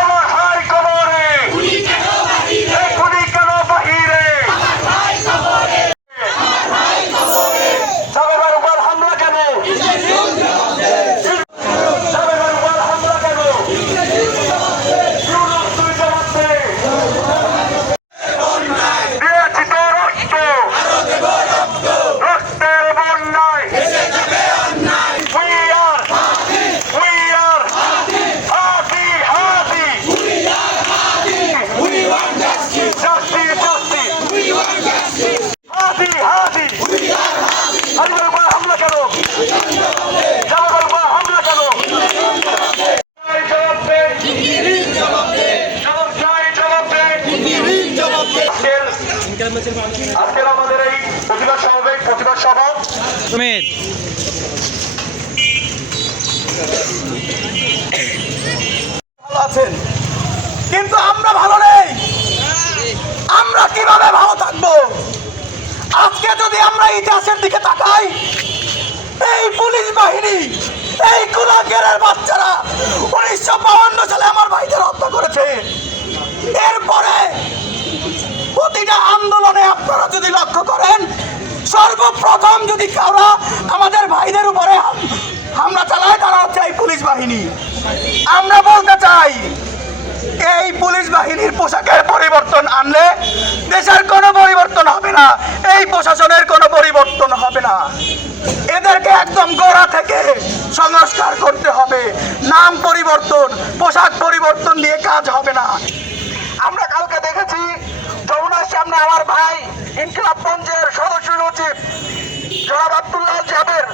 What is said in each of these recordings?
আমার ভাই কবরে, খুনি কেন বাহিরে, সাবেকের উপর হামলা কেন, সাবেকের উপর হামলা কেন, ইউনুস তুই জবাব দে। দিয়েছি তো রক্ত, রক্তের বন্যায় হামলা কেন, হামলা কেন, আজকের আমাদের এই প্রতিবাদ সমাবেশ, প্রতিবাদ সভা ভালো আছেন, কিন্তু আমরা ভালো নেই। আমরা কিভাবে ভালো থাকবো? আজকে যদি আমরা ইতিহাসের দিকে তাকাই, এই পুলিশ বাহিনী, এই কুলাঙ্গারের বাচ্চারা 1952 সালে আমার ভাইদের হত্যা করেছে। এরপরে প্রতিটা আন্দোলনে আপনারা যদি লক্ষ্য করেন, সর্বপ্রথম যদি কারা আমাদের ভাইদের উপরে হামলা চালায়, তারা হচ্ছে এই পুলিশ বাহিনী। আমরা বলতে চাই, এই পুলিশ বাহিনীর পোশাকের পরিবর্তন আনলে দেশের কোনো পরিবর্তন হবে না, এই প্রশাসনের কোনো পরিবর্তন হবে না। এদেরকে একদম গোড়া থেকে সংস্কার করতে হবে। নাম পরিবর্তন, পোশাক পরিবর্তন দিয়ে কাজ হবে না। আমরা কালকে দেখেছি যমুনার সামনে আমার ভাই ইনকিলাব মঞ্চের সদস্য সচিব জনাব আব্দুল্লাহ জাবের,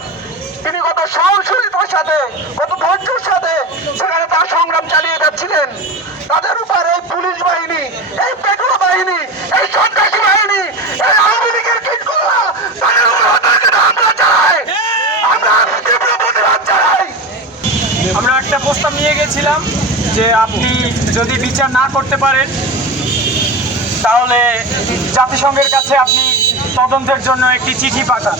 তিনি কত সাহসিকতার সাথে, কত ধৈর্যের সাথে সেখানে তার সংগ্রাম চালিয়ে যাচ্ছিলেন। তাদের উপর এই পুলিশ বাহিনী, এই পেট্রোল বাহিনী, এই সন্ত্রাসী বাহিনী, এই আওয়ামী লীগের কিটগুলো তাদের উপর হামলা চালায়। আমরা তীব্র প্রতিবাদ জানাই। আমরা একটা প্রস্তাব নিয়ে গেছিলাম যে আপনি যদি বিচার না করতে পারেন, তাহলে জাতিসংঘের কাছে আপনি তদন্তের জন্য একটি চিঠি পাঠান।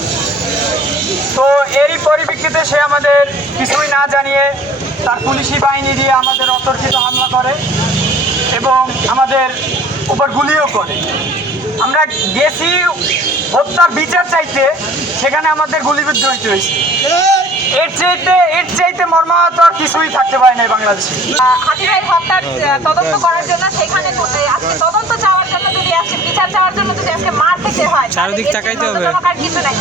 তো এই পরিপ্রেক্ষিতে সে আমাদের কিছুই না জানিয়ে তার পুলিশি বাহিনী দিয়ে আমাদের অতর্কিত হামলা করে এবং আমাদের উপর গুলিও করে। আমরা গেছি হত্যার বিচার চাইতে, সেখানে আমাদের গুলিবিদ্ধ হইতে হয়েছে। এর চাইতে মর্মাহত আর কিছুই থাকতে পারে না বাংলাদেশে। হাতিরাই হত্যার তদন্ত করার জন্য, সেখানে আজকে তদন্ত চাওয়ার জন্য, যদি আজকে বিচার চাওয়ার জন্য যদি আজকে মার খেতে হয়, চারদিক তাকাইতে হবে। কিছু নাই।